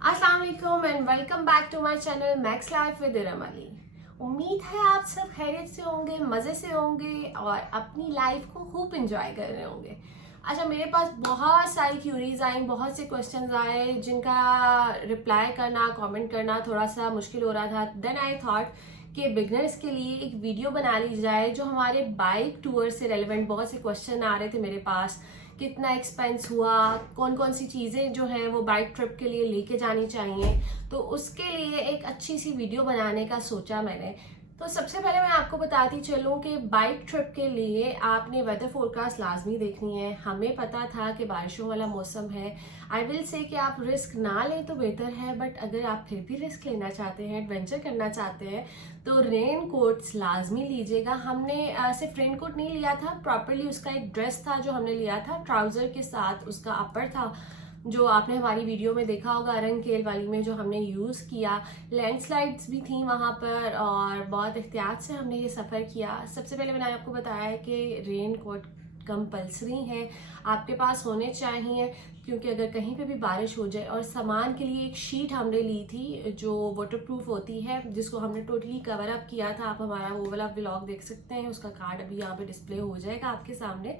अस्सलाम वालेकुम and welcome back to my channel Max Life with Iram Ali. उम्मीद है आप सब खैरियत से होंगे, मज़े से होंगे और अपनी लाइफ को खूब इंजॉय कर रहे होंगे। अच्छा, मेरे पास बहुत सारी क्यूरीज आई, बहुत से क्वेश्चंस आए जिनका रिप्लाई करना, कमेंट करना थोड़ा सा मुश्किल हो रहा था। देन आई थॉट कि बिगनर्स के लिए एक वीडियो बना ली जाए जो हमारे बाइक टूर से रेलिवेंट। बहुत से क्वेश्चन आ रहे थे मेरे पास, कितना एक्सपेंस हुआ, कौन कौन सी चीज़ें जो हैं वो बाइक ट्रिप के लिए लेके जानी चाहिए। तो उसके लिए एक अच्छी सी वीडियो बनाने का सोचा मैंने। तो सबसे पहले मैं आपको बताती चलूँ कि बाइक ट्रिप के लिए आपने वेदर फोरकास्ट लाजमी देखनी है। हमें पता था कि बारिशों वाला मौसम है। आई विल से कि आप रिस्क ना लें तो बेहतर है, बट अगर आप फिर भी रिस्क लेना चाहते हैं, एडवेंचर करना चाहते हैं, तो रेन कोट्स लाजमी लीजिएगा। हमने सिर्फ रेन कोट नहीं लिया था, प्रॉपरली उसका एक ड्रेस था जो हमने लिया था, ट्राउजर के साथ उसका अपर था जो आपने हमारी वीडियो में देखा होगा अरंकेल वाली में जो हमने यूज़ किया। लैंडस्लाइड्स भी थी वहाँ पर और बहुत एहतियात से हमने ये सफ़र किया। सबसे पहले मैंने आपको बताया कि रेन कोट कंपल्सरी है, आपके पास होने चाहिए, क्योंकि अगर कहीं पे भी बारिश हो जाए। और सामान के लिए एक शीट हमने ली थी जो वाटरप्रूफ होती है, जिसको हमने टोटली कवर अप किया था। आप हमारा वो वाला व्लॉग देख सकते हैं, उसका कार्ड अभी यहाँ पे डिस्प्ले हो जाएगा आपके सामने।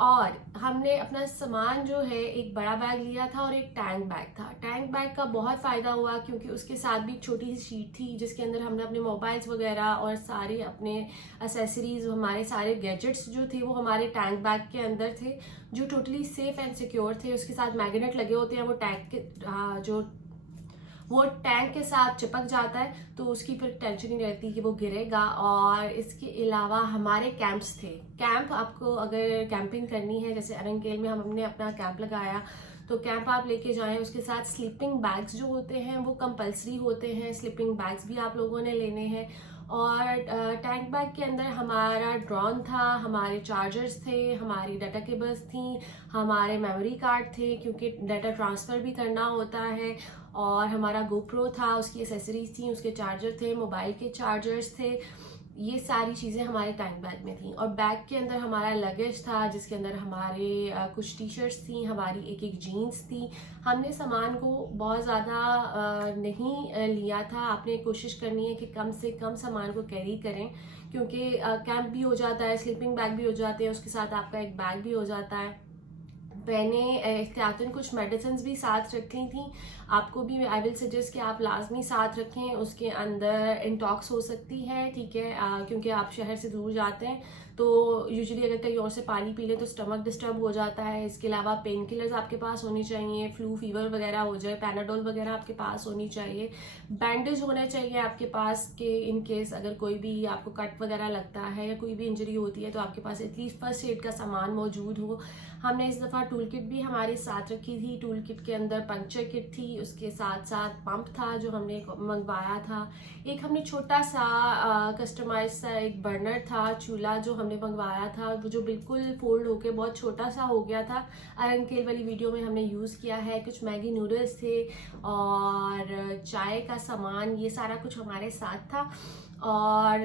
और हमने अपना सामान जो है, एक बड़ा बैग लिया था और एक टैंक बैग था। टैंक बैग का बहुत फ़ायदा हुआ क्योंकि उसके साथ भी एक छोटी सी शीट थी जिसके अंदर हमने अपने मोबाइल्स वगैरह और सारे अपने एसेसरीज, हमारे सारे गैजेट्स जो थे वो हमारे टैंक बैग के अंदर थे, जो टोटली सेफ एंड सिक्योर थे। उसके साथ मैग्नेट लगे होते हैं, वो टैंक के जो वो टैंक के साथ चिपक जाता है, तो उसकी फिर टेंशन नहीं रहती कि वो गिरेगा। और इसके अलावा हमारे कैंप्स थे। कैंप आपको अगर कैंपिंग करनी है, जैसे अरंकेल में हमने अपना कैंप लगाया, तो कैंप आप लेके जाएं। उसके साथ स्लीपिंग बैग्स जो होते हैं वो कंपलसरी होते हैं, स्लीपिंग बैग्स भी आप लोगों ने लेने हैं। और टैंक बैग के अंदर हमारा ड्रोन था, हमारे चार्जर्स थे, हमारी डाटा केबल्स थी, हमारे मेमोरी कार्ड थे क्योंकि डाटा ट्रांसफ़र भी करना होता है, और हमारा गोप्रो था, उसकी एसेसरीज थी, उसके चार्जर थे, मोबाइल के चार्जर्स थे। ये सारी चीज़ें हमारे टैंक बैग में थी। और बैग के अंदर हमारा लगेज था जिसके अंदर हमारे कुछ टी शर्ट्स थी, हमारी एक एक जीन्स थी। हमने सामान को बहुत ज़्यादा नहीं लिया था। आपने कोशिश करनी है कि कम से कम सामान को कैरी करें, क्योंकि कैंप भी हो जाता है, स्लीपिंग बैग भी हो जाते हैं, उसके साथ आपका एक बैग भी हो जाता है। मैंने एहतियातन कुछ मेडिसिन भी साथ रखी थी। आपको भी आई विल सजेस्ट कि आप लाजमी साथ रखें। उसके अंदर इंटॉक्स हो सकती है, ठीक है, क्योंकि आप शहर से दूर जाते हैं, तो यूजुअली अगर कहीं और से पानी पी लें तो स्टमक डिस्टर्ब हो जाता है। इसके अलावा पेन किलर्स आपके पास होनी चाहिए, फ्लू फीवर वगैरह हो जाए, पैनाडोल वगैरह आपके पास होनी चाहिए। बैंडेज होना चाहिए आपके पास कि इन केस अगर कोई भी आपको कट वगैरह लगता है या कोई भी इंजरी होती है तो आपके पास एटलीस्ट फर्स्ट एड का सामान मौजूद हो। हमने इस दफ़ा टूल किट भी हमारे साथ रखी थी। टूल किट के अंदर पंक्चर किट थी, उसके साथ साथ पंप था जो हमने मंगवाया था। एक हमने छोटा सा कस्टमाइज सा एक बर्नर था, चूल्हा जो हमने मंगवाया था, वो जो बिल्कुल फोल्ड होके बहुत छोटा सा हो गया था। अरंकेल वाली वीडियो में हमने यूज़ किया है। कुछ मैगी नूडल्स थे और चाय का सामान, ये सारा कुछ हमारे साथ था। और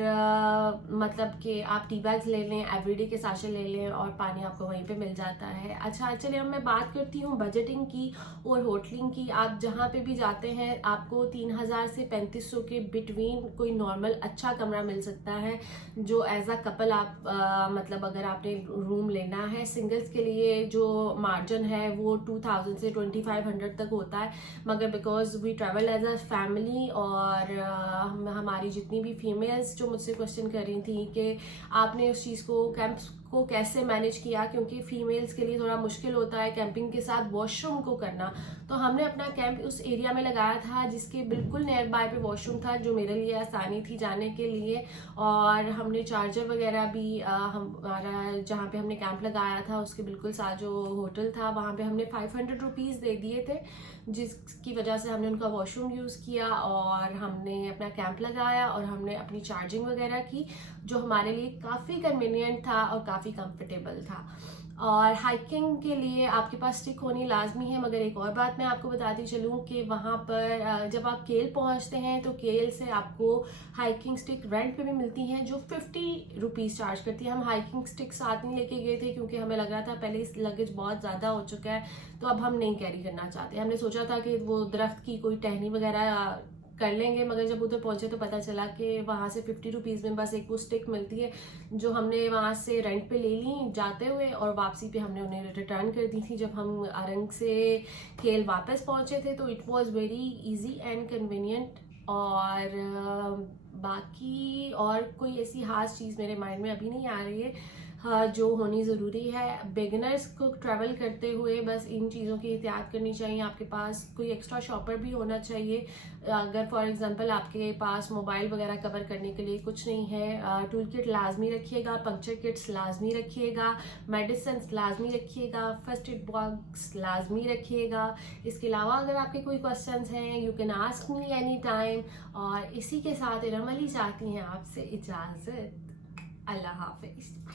मतलब कि आप टी बैग्स ले लें, एवरीडे के साशे ले लें और पानी आपको वहीं पे मिल जाता है। अच्छा, चलिए अब मैं बात करती हूँ बजटिंग की और होटलिंग की। आप जहाँ पे भी जाते हैं आपको 3000 से 3500 के बिटवीन कोई नॉर्मल अच्छा कमरा मिल सकता है, जो एज अ कपल आप मतलब अगर आपने रूम लेना है। सिंगल्स के लिए जो मार्जिन है वो 2000 से 2500 तक होता है, मगर because we travel as a family और हमारी जितनी भी फीमेल्स जो मुझसे क्वेश्चन कर रही थी कि आपने उस चीज़ को, कैंप्स को कैसे मैनेज किया, क्योंकि फीमेल्स के लिए थोड़ा मुश्किल होता है कैंपिंग के साथ वॉशरूम को करना। तो हमने अपना कैंप उस एरिया में लगाया था जिसके बिल्कुल नियर बाय पे वॉशरूम था, जो मेरे लिए आसानी थी जाने के लिए। और हमने चार्जर वगैरह भी हमारा जहाँ पे हमने कैंप लगाया था उसके बिल्कुल साथ जो होटल था वहाँ पे हमने 500 रुपीज़ दे दिए थे, जिसकी वजह से हमने उनका वॉशरूम यूज़ किया और हमने अपना कैंप लगाया और हमने अपनी चार्जिंग वगैरह की। जो हमारे लिए काफ़ी कन्वीनियंट था और काफ़ी कंफर्टेबल था। और हाइकिंग के लिए आपके पास स्टिक होनी लाजमी है। मगर एक और बात मैं आपको बताती चलूँ कि वहाँ पर जब आप केल पहुँचते हैं तो केल से आपको हाइकिंग स्टिक रेंट पे भी मिलती हैं जो 50 रुपीज़ चार्ज करती है। हम हाइकिंग स्टिक साथ नहीं लेके गए थे क्योंकि हमें लग रहा था पहले इस लगेज बहुत ज़्यादा हो चुका है, तो अब हम नहीं कैरी करना चाहते। हमने सोचा था कि वो दरख्त की कोई टहनी वगैरह कर लेंगे, मगर जब उधर पहुंचे तो पता चला कि वहाँ से 50 रुपीज़ में बस एक वो स्टिक मिलती है जो हमने वहाँ से रेंट पे ले ली जाते हुए, और वापसी पे हमने उन्हें रिटर्न कर दी थी। जब हम अरंग से केल वापस पहुंचे थे तो it was very easy and convenient. और बाकी और कोई ऐसी खास चीज़ मेरे माइंड में अभी नहीं आ रही है जो होनी ज़रूरी है। बिगिनर्स को ट्रैवल करते हुए बस इन चीज़ों की एहतियात करनी चाहिए। आपके पास कोई एक्स्ट्रा शॉपर भी होना चाहिए। अगर फॉर एग्जांपल आपके पास मोबाइल वगैरह कवर करने के लिए कुछ नहीं है, टूल किट लाजमी रखिएगा, पंक्चर किट्स लाजमी रखिएगा, मेडिसिन लाजमी रखिएगा, फर्स्ट एड बॉक्स लाजमी रखिएगा। इसके अलावा अगर आपके कोई क्वेश्चंस हैं you can ask me any time. और इसी के साथ इरम अली चाहती हैं आपसे इजाज़त। अल्लाह हाफिज़।